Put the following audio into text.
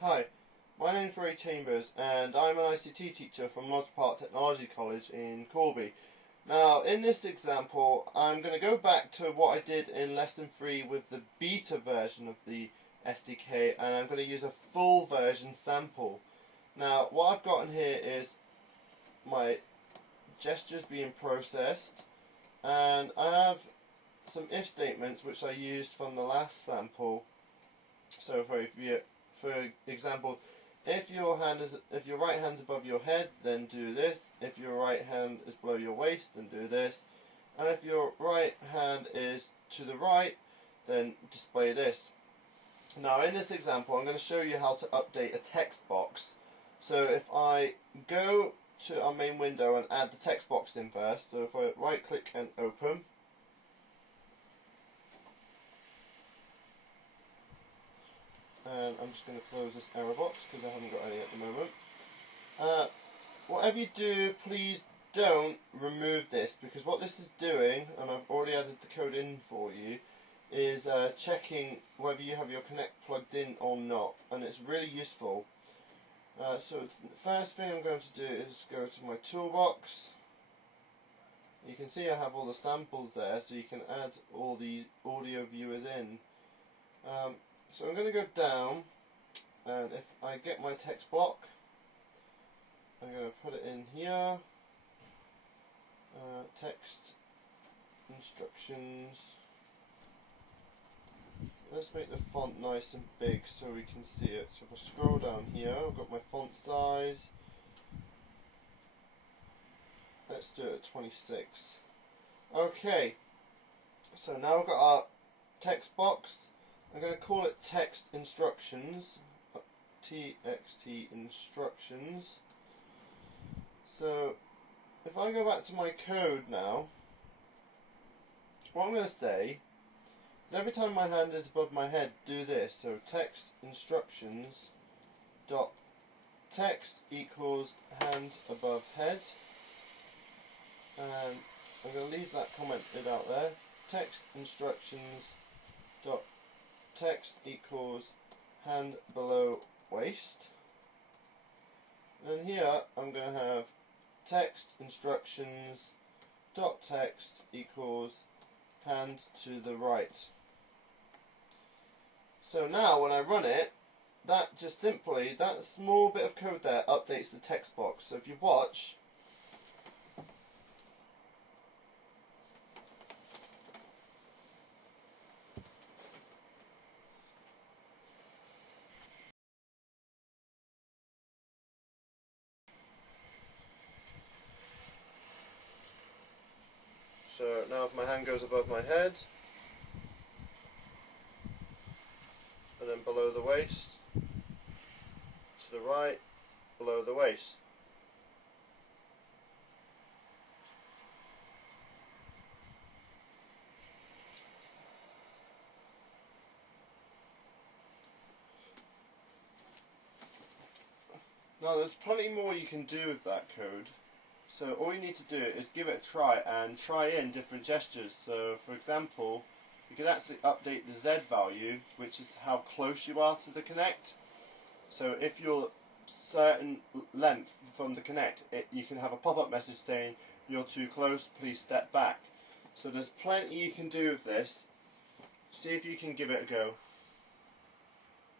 Hi, my name is Ray Chambers and I'm an ICT teacher from Lodge Park Technology College in Corby. Now in this example I'm going to go back to what I did in lesson 3 with the beta version of the SDK, and I'm going to use a full version sample. Now what I've got in here is my gestures being processed, and I have some if statements which I used from the last sample. So for example, if your right hand's above your head, then do this. If your right hand is below your waist, then do this. And if your right hand is to the right, then display this. Now in this example I'm going to show you how to update a text box. So if I go to our main window and add the text box in first, so if I right click and open, and I'm just going to close this error box because I haven't got any at the moment. Whatever you do, please don't remove this, because what this is doing, and I've already added the code in for you, is checking whether you have your Kinect plugged in or not, and it's really useful. So the first thing I'm going to do is go to my toolbox. You can see I have all the samples there, so you can add all the audio viewers in. So I'm going to go down, and if I get my text block, I'm going to put it in here. Text instructions. Let's make the font nice and big so we can see it. So if I scroll down here, I've got my font size. Let's do it at 26. Okay, so now we've got our text box. I'm going to call it text instructions. TXT instructions. So if I go back to my code now, what I'm going to say is every time my hand is above my head, do this. So text instructions dot text equals hand above head, and I'm going to leave that commented out there. Text instructions dot text equals hand below waist, and here I'm going to have text instructions dot text equals hand to the right. So now when I run it, that small bit of code there updates the text box. So if you watch, so now if my hand goes above my head and then below the waist, to the right, below the waist. Now there's plenty more you can do with that code. So all you need to do is give it a try and try in different gestures. So for example, you can actually update the Z value, which is how close you are to the Kinect. So if you're certain length from the Kinect, you can have a pop-up message saying you're too close, please step back. So there's plenty you can do with this. See if you can give it a go.